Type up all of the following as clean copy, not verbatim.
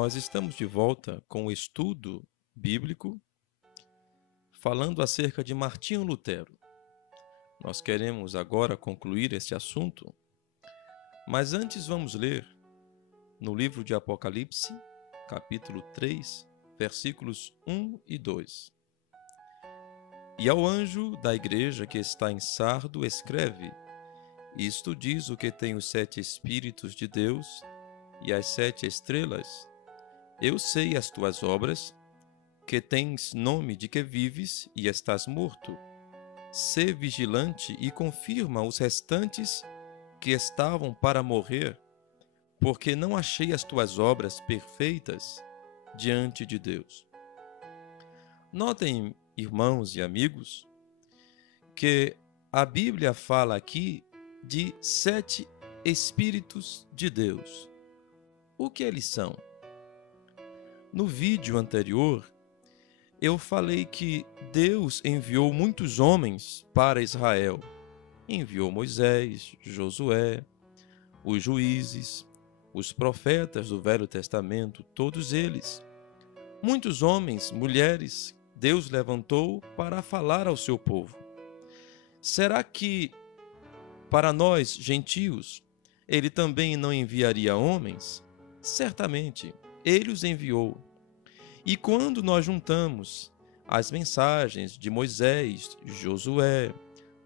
nós estamos de volta com o estudo bíblico falando acerca de Martinho Lutero. Nós queremos agora concluir este assunto, mas antes vamos ler no livro de Apocalipse, capítulo 3, versículos 1 e 2. E ao anjo da igreja que está em Sardo escreve: Isto diz o que tem os 7 Espíritos de Deus e as 7 estrelas. Eu sei as tuas obras, que tens nome de que vives e estás morto. Sê vigilante e confirma os restantes que estavam para morrer, porque não achei as tuas obras perfeitas diante de Deus. Notem, irmãos e amigos, que a Bíblia fala aqui de 7 Espíritos de Deus. O que eles são? No vídeo anterior, eu falei que Deus enviou muitos homens para Israel. Enviou Moisés, Josué, os juízes, os profetas do Velho Testamento, todos eles. Muitos homens, mulheres, Deus levantou para falar ao seu povo. Será que, para nós, gentios, ele também não enviaria homens? Certamente, ele os enviou. E quando nós juntamos as mensagens de Moisés, Josué,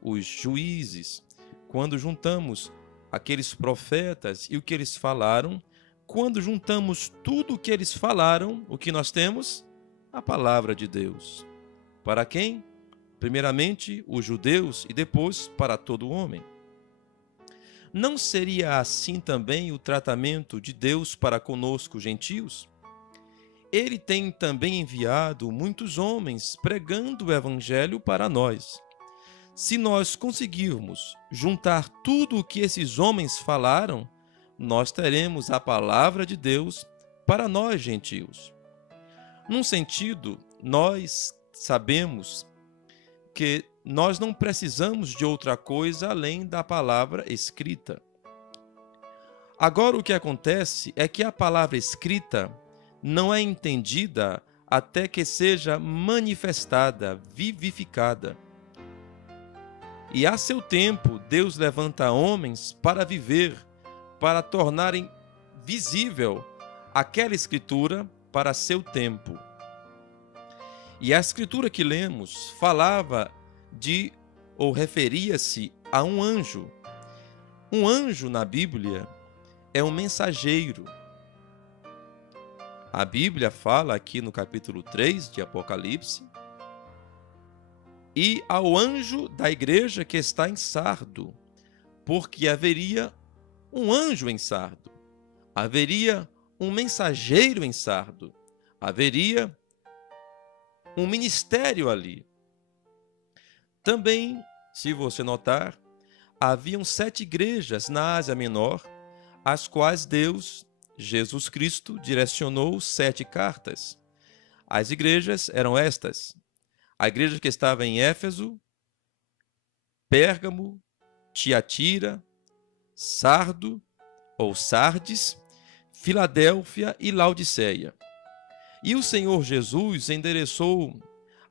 os juízes, quando juntamos aqueles profetas e o que eles falaram, quando juntamos tudo o que eles falaram, o que nós temos? A palavra de Deus. Para quem? Primeiramente, os judeus e depois para todo homem. Não seria assim também o tratamento de Deus para conosco, gentios? Ele tem também enviado muitos homens pregando o evangelho para nós. Se nós conseguirmos juntar tudo o que esses homens falaram, nós teremos a palavra de Deus para nós, gentios. Num sentido, nós sabemos que nós não precisamos de outra coisa além da palavra escrita. Agora, o que acontece é que a palavra escrita não é entendida até que seja manifestada, vivificada. E a seu tempo, Deus levanta homens para viver, para tornarem visível aquela escritura para seu tempo. E a escritura que lemos falava de, ou referia-se a um anjo. Um anjo na Bíblia é um mensageiro. A Bíblia fala aqui no capítulo 3 de Apocalipse: e ao anjo da igreja que está em Sardo, porque haveria um anjo em Sardo, haveria um mensageiro em Sardo, haveria um ministério ali. Também, se você notar, haviam 7 igrejas na Ásia Menor, às quais Deus, Jesus Cristo, direcionou 7 cartas. As igrejas eram estas: a igreja que estava em Éfeso, Pérgamo, Tiatira, Sardo ou Sardes, Filadélfia e Laodiceia. E o Senhor Jesus endereçou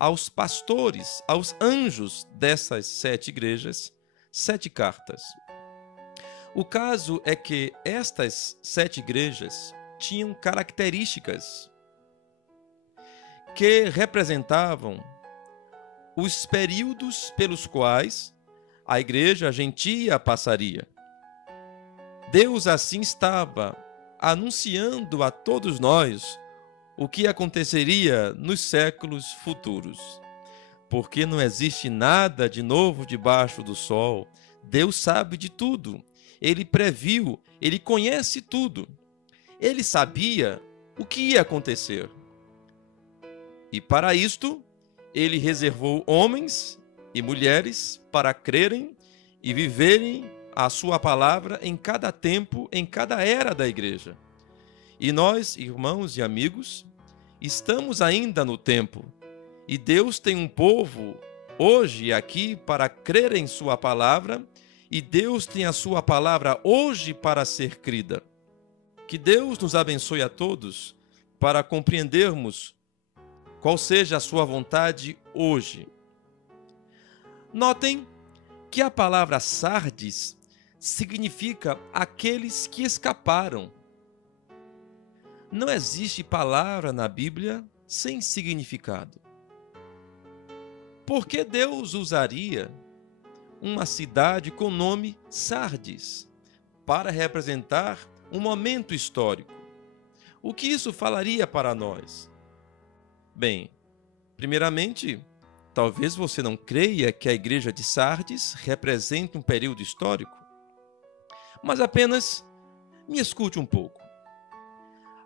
aos pastores, aos anjos dessas 7 igrejas, 7 cartas. O caso é que estas 7 igrejas tinham características que representavam os períodos pelos quais a igreja gentia passaria. Deus assim estava anunciando a todos nós o que aconteceria nos séculos futuros. Porque não existe nada de novo debaixo do sol. Deus sabe de tudo. Ele previu, ele conhece tudo. Ele sabia o que ia acontecer. E para isto, ele reservou homens e mulheres para crerem e viverem a sua palavra em cada tempo, em cada era da igreja. E nós, irmãos e amigos, estamos ainda no tempo. E Deus tem um povo hoje e aqui para crer em sua palavra, e Deus tem a sua palavra hoje para ser crida. Que Deus nos abençoe a todos para compreendermos qual seja a sua vontade hoje. Notem que a palavra Sardes significa aqueles que escaparam. Não existe palavra na Bíblia sem significado. Por que Deus usaria uma cidade com o nome Sardes para representar um momento histórico? O que isso falaria para nós? Bem, primeiramente, talvez você não creia que a igreja de Sardes represente um período histórico, mas apenas me escute um pouco.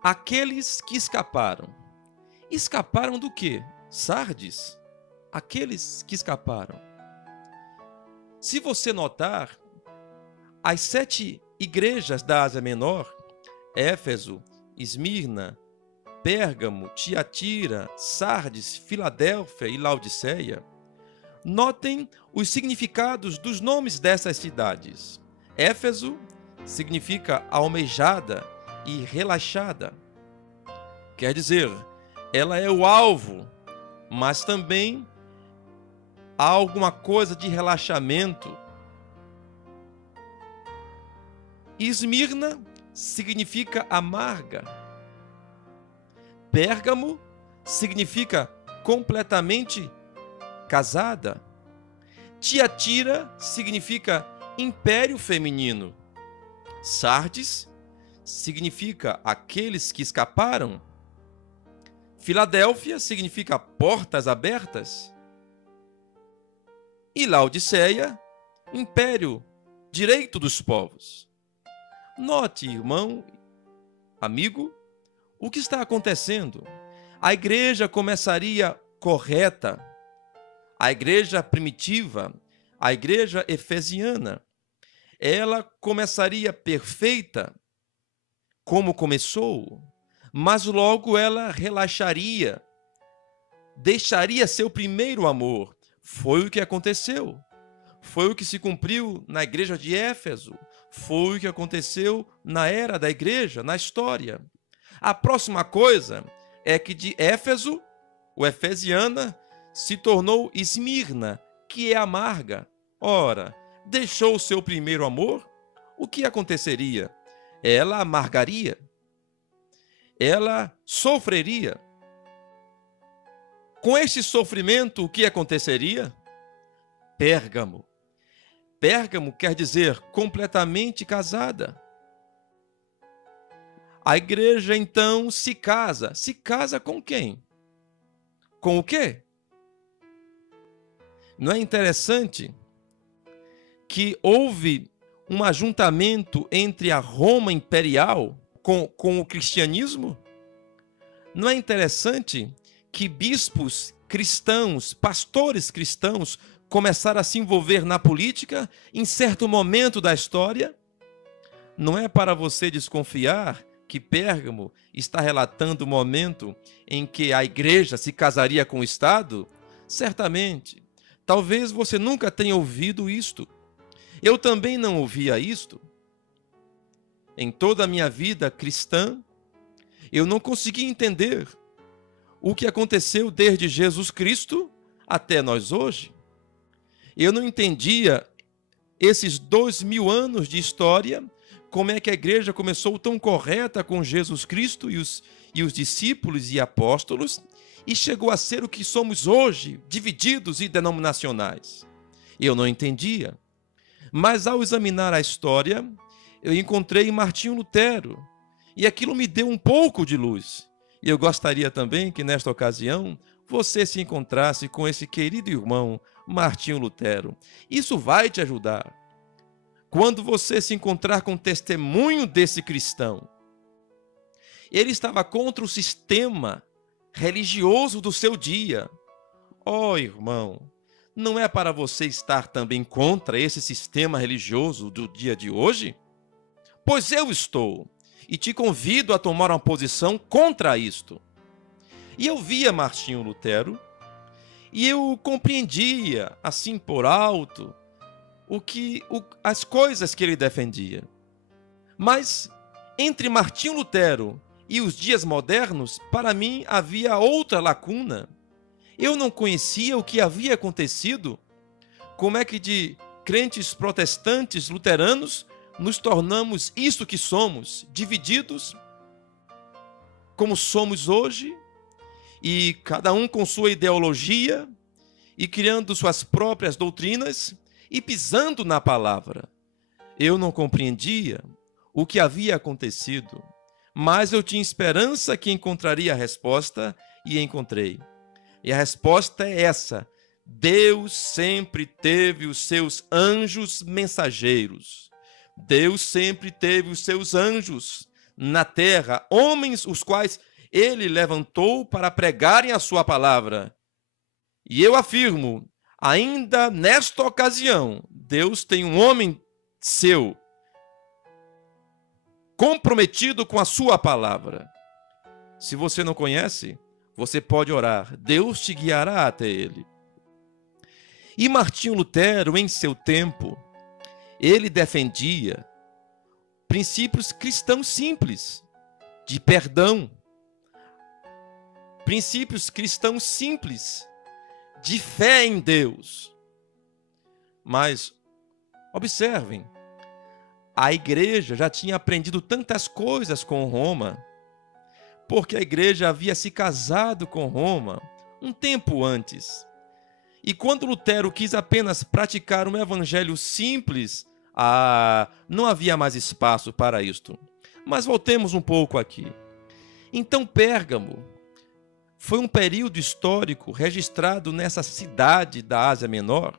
Aqueles que escaparam. Escaparam do quê? Sardes? Aqueles que escaparam. Se você notar, as 7 igrejas da Ásia Menor, Éfeso, Esmirna, Pérgamo, Tiatira, Sardes, Filadélfia e Laodiceia, notem os significados dos nomes dessas cidades. Éfeso significa almejada e relaxada. Quer dizer, ela é o alvo, mas também há alguma coisa de relaxamento. Esmirna significa amarga. Pérgamo significa completamente casada. Tiatira significa império feminino. Sardes significa aqueles que escaparam. Filadélfia significa portas abertas. E Laodiceia, império, direito dos povos. Note, irmão, amigo, o que está acontecendo? A igreja começaria correta. A igreja primitiva, a igreja efesiana, ela começaria perfeita, como começou, mas logo ela relaxaria, deixaria seu primeiro amor. Foi o que aconteceu. Foi o que se cumpriu na igreja de Éfeso. Foi o que aconteceu na era da igreja, na história. A próxima coisa é que de Éfeso, o Efesiana, se tornou Esmirna, que é amarga. Ora, deixou o seu primeiro amor? O que aconteceria? Ela amargaria. Ela sofreria. Com este sofrimento, o que aconteceria? Pérgamo. Pérgamo quer dizer completamente casada. A igreja, então, se casa. Se casa com quem? Com o quê? Não é interessante que houve um ajuntamento entre a Roma imperial com o cristianismo? Não é interessante que bispos cristãos, pastores cristãos, começaram a se envolver na política em certo momento da história? Não é para você desconfiar que Pérgamo está relatando o momento em que a igreja se casaria com o Estado? Certamente. Talvez você nunca tenha ouvido isto. Eu também não ouvia isto. Em toda a minha vida cristã, eu não consegui entender o que aconteceu desde Jesus Cristo até nós hoje. Eu não entendia esses 2000 anos de história, como é que a igreja começou tão correta com Jesus Cristo e os discípulos e apóstolos, e chegou a ser o que somos hoje, divididos e denominacionais. Eu não entendia. Mas ao examinar a história, eu encontrei Martinho Lutero, e aquilo me deu um pouco de luz. E eu gostaria também que nesta ocasião você se encontrasse com esse querido irmão Martinho Lutero. Isso vai te ajudar. Quando você se encontrar com o testemunho desse cristão, ele estava contra o sistema religioso do seu dia. Oh, irmão, não é para você estar também contra esse sistema religioso do dia de hoje? Pois eu estou, e te convido a tomar uma posição contra isto. E eu via Martinho Lutero, e eu compreendia, assim por alto, as coisas que ele defendia. Mas entre Martinho Lutero e os dias modernos, para mim havia outra lacuna. Eu não conhecia o que havia acontecido. Como é que de crentes protestantes luteranos nos tornamos isto que somos, divididos, como somos hoje, e cada um com sua ideologia, e criando suas próprias doutrinas, e pisando na palavra. Eu não compreendia o que havia acontecido, mas eu tinha esperança que encontraria a resposta, e encontrei. E a resposta é essa: Deus sempre teve os seus anjos mensageiros. Deus sempre teve os seus anjos na terra, homens os quais ele levantou para pregarem a sua palavra. E eu afirmo, ainda nesta ocasião, Deus tem um homem seu, comprometido com a sua palavra. Se você não conhece, você pode orar, Deus te guiará até ele. E Martinho Lutero, em seu tempo, ele defendia princípios cristãos simples, de perdão, princípios cristãos simples, de fé em Deus. Mas, observem, a igreja já tinha aprendido tantas coisas com Roma, porque a igreja havia se casado com Roma um tempo antes. E quando Lutero quis apenas praticar um evangelho simples, não havia mais espaço para isto. Mas voltemos um pouco aqui. Então, Pérgamo foi um período histórico registrado nessa cidade da Ásia Menor,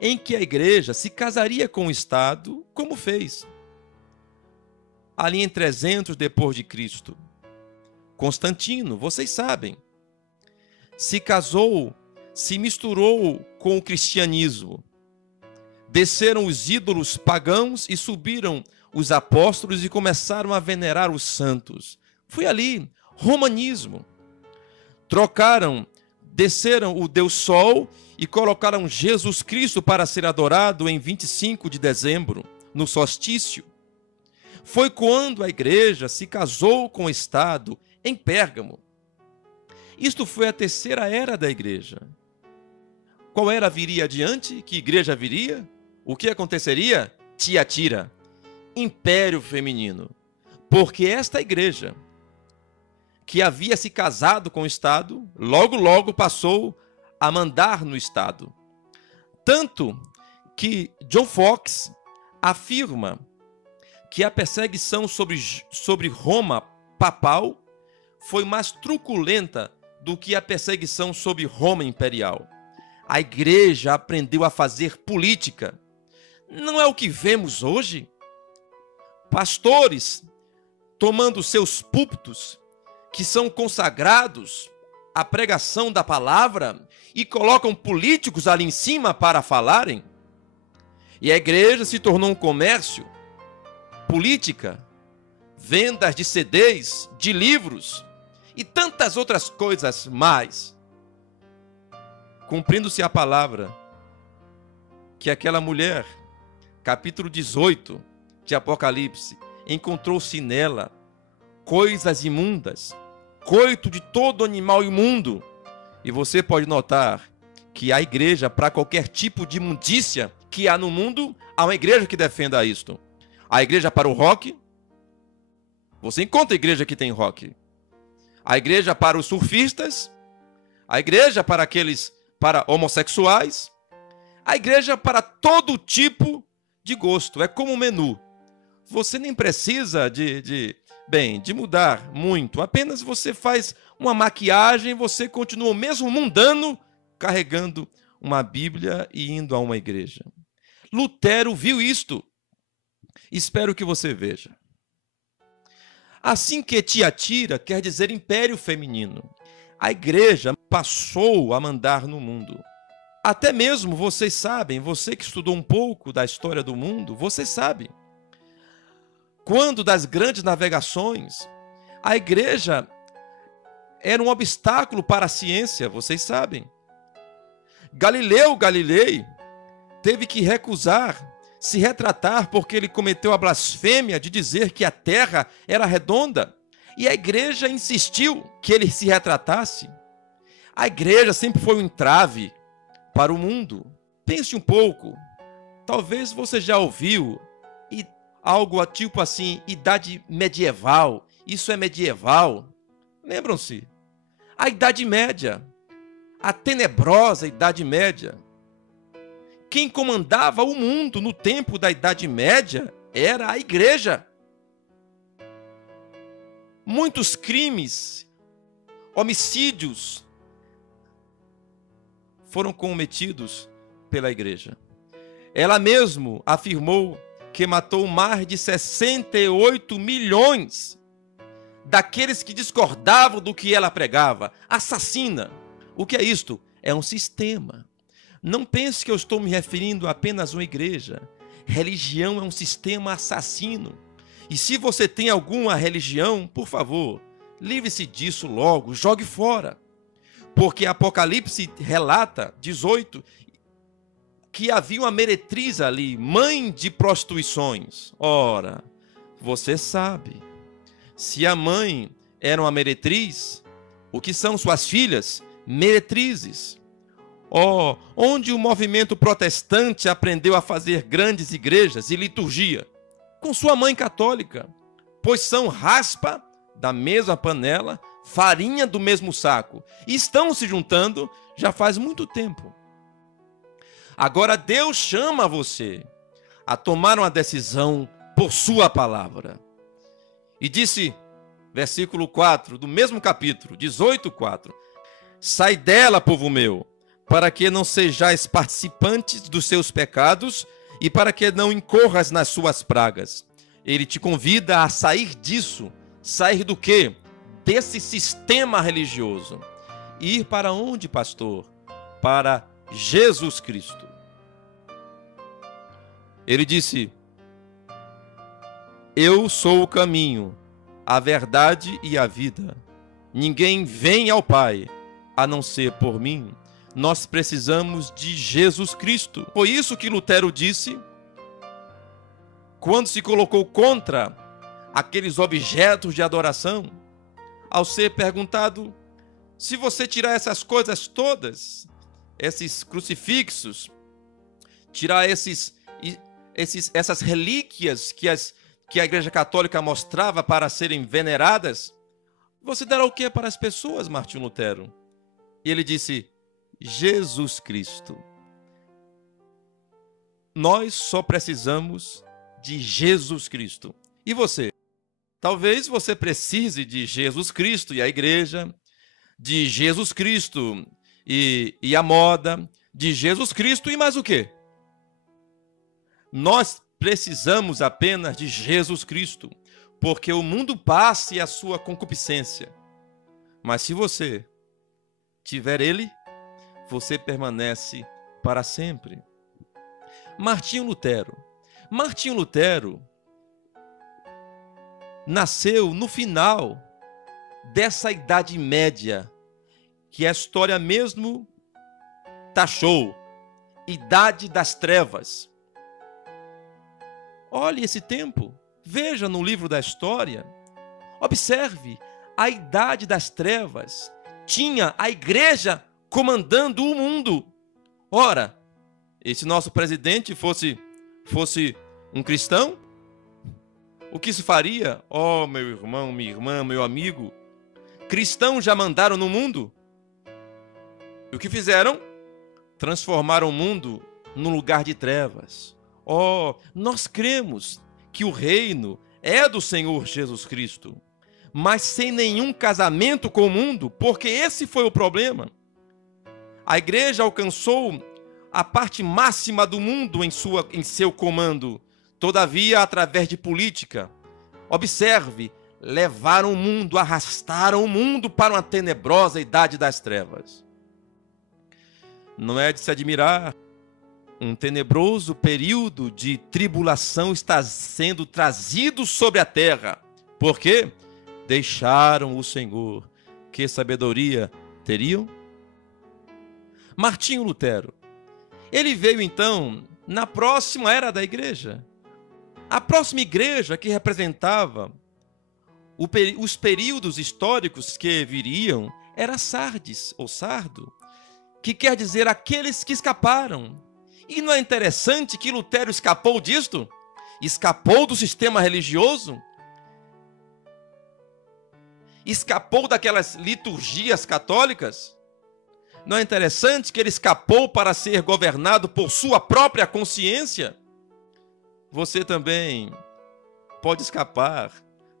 em que a igreja se casaria com o Estado, como fez. Ali em 300 depois de Cristo, Constantino, vocês sabem, se casou, se misturou com o cristianismo. Desceram os ídolos pagãos e subiram os apóstolos e começaram a venerar os santos. Foi ali, romanismo. Desceram o Deus Sol e colocaram Jesus Cristo para ser adorado em 25 de dezembro, no solstício. Foi quando a igreja se casou com o Estado em Pérgamo. Isto foi a terceira era da igreja. Qual era viria adiante? Que igreja viria? O que aconteceria? Tiatira, império feminino. Porque esta igreja, que havia se casado com o Estado, logo passou a mandar no Estado. Tanto que John Fox afirma que a perseguição sobre Roma papal foi mais truculenta do que a perseguição sobre Roma imperial. A igreja aprendeu a fazer política. Não é o que vemos hoje? Pastores tomando seus púlpitos, que são consagrados à pregação da palavra, e colocam políticos ali em cima para falarem. E a igreja se tornou um comércio, política, vendas de CDs, de livros e tantas outras coisas mais. Cumprindo-se a palavra que aquela mulher, capítulo 18 de Apocalipse, encontrou-se nela coisas imundas, coito de todo animal imundo. E você pode notar que a igreja, para qualquer tipo de imundícia que há no mundo, há uma igreja que defenda isto. A igreja para o rock, você encontra a igreja que tem rock. A igreja para os surfistas, a igreja para homossexuais, a igreja para todo tipo de gosto. É como um menu. Você nem precisa de mudar muito. Apenas você faz uma maquiagem, você continua o mesmo mundano, carregando uma Bíblia e indo a uma igreja. Lutero viu isto. Espero que você veja. Assim que Tiatira quer dizer império feminino. A igreja passou a mandar no mundo. Até mesmo vocês sabem, você que estudou um pouco da história do mundo, você sabe. Quando das grandes navegações, a igreja era um obstáculo para a ciência, vocês sabem. Galileu Galilei teve que se retratar, porque ele cometeu a blasfêmia de dizer que a terra era redonda. E a igreja insistiu que ele se retratasse. A igreja sempre foi um entrave para o mundo. Pense um pouco. Talvez você já ouviu algo tipo assim, idade medieval. Isso é medieval. Lembram-se? A Idade Média. A tenebrosa Idade Média. Quem comandava o mundo no tempo da Idade Média era a igreja. Muitos crimes, homicídios foram cometidos pela igreja. Ela mesmo afirmou que matou mais de 68 milhões daqueles que discordavam do que ela pregava. Assassina. O que é isto? É um sistema. Não pense que eu estou me referindo apenas a uma igreja. Religião é um sistema assassino. E se você tem alguma religião, por favor, livre-se disso logo, jogue fora. Porque Apocalipse relata, 18, que havia uma meretriz ali, mãe de prostituições. Ora, você sabe, se a mãe era uma meretriz, o que são suas filhas? Meretrizes. Onde o movimento protestante aprendeu a fazer grandes igrejas e liturgia? Com sua mãe católica, pois são raspa da mesma panela, farinha do mesmo saco, e estão se juntando já faz muito tempo. Agora Deus chama você a tomar uma decisão por sua palavra. E disse, versículo 4 do mesmo capítulo, 18:4, sai dela, povo meu, para que não sejais participantes dos seus pecados e para que não incorras nas suas pragas. Ele te convida a sair disso. Sair do quê? Desse sistema religioso. Ir para onde, pastor? Para Jesus Cristo. Ele disse, eu sou o caminho, a verdade e a vida. Ninguém vem ao Pai, a não ser por mim. Nós precisamos de Jesus Cristo. Foi isso que Lutero disse quando se colocou contra aqueles objetos de adoração, ao ser perguntado, se você tirar essas coisas todas, esses crucifixos, tirar essas relíquias que a Igreja Católica mostrava para serem veneradas, você dará o que para as pessoas, Martinho Lutero? E ele disse, Jesus Cristo. Nós só precisamos de Jesus Cristo. E você? Talvez você precise de Jesus Cristo e a igreja, de Jesus Cristo e a moda, de Jesus Cristo e mais o quê? Nós precisamos apenas de Jesus Cristo, porque o mundo passa e a sua concupiscência. Mas se você tiver ele, você permanece para sempre. Martinho Lutero nasceu no final dessa Idade Média, que a história mesmo taxou, Idade das Trevas. Olhe esse tempo, veja no livro da história, observe, a Idade das Trevas tinha a igreja comandando o mundo. Ora, e se nosso presidente fosse um cristão, o que se faria? Oh, meu irmão, minha irmã, meu amigo, cristãos já mandaram no mundo. E o que fizeram? Transformaram o mundo num lugar de trevas. Oh, nós cremos que o reino é do Senhor Jesus Cristo, mas sem nenhum casamento com o mundo, porque esse foi o problema. A igreja alcançou a parte máxima do mundo em seu comando, todavia através de política. Observe, levaram o mundo, arrastaram o mundo para uma tenebrosa idade das trevas. Não é de se admirar, um tenebroso período de tribulação está sendo trazido sobre a terra. Por quê? Deixaram o Senhor. Que sabedoria teriam? Martinho Lutero, ele veio então na próxima era da igreja. A próxima igreja que representava Os períodos históricos que viriam era Sardes, ou Sardo, que quer dizer aqueles que escaparam. E não é interessante que Lutero escapou disto? Escapou do sistema religioso? Escapou daquelas liturgias católicas? Não é interessante que ele escapou para ser governado por sua própria consciência? Você também pode escapar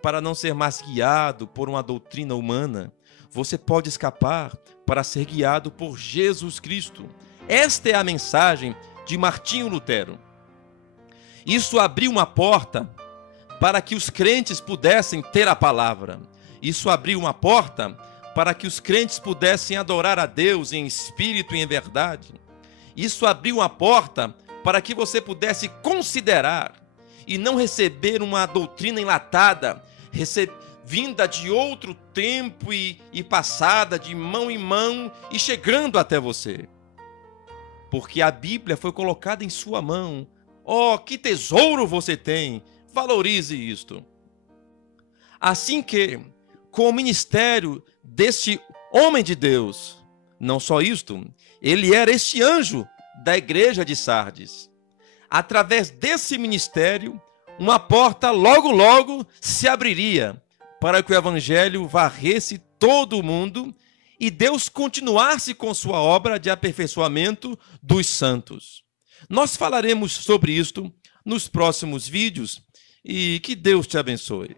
para não ser mais guiado por uma doutrina humana. Você pode escapar para ser guiado por Jesus Cristo. Esta é a mensagem de Martinho Lutero. Isso abriu uma porta para que os crentes pudessem ter a palavra. Isso abriu uma porta para que os crentes pudessem adorar a Deus em espírito e em verdade. Isso abriu uma porta para que você pudesse considerar e não receber uma doutrina enlatada, vinda de outro tempo e passada de mão em mão e chegando até você. Porque a Bíblia foi colocada em sua mão. Oh, que tesouro você tem! Valorize isto. Assim que, com o ministério deste homem de Deus, não só isto, ele era este anjo da igreja de Sardes. Através desse ministério, uma porta logo se abriria para que o evangelho varresse todo o mundo e Deus continuasse com sua obra de aperfeiçoamento dos santos. Nós falaremos sobre isto nos próximos vídeos e que Deus te abençoe.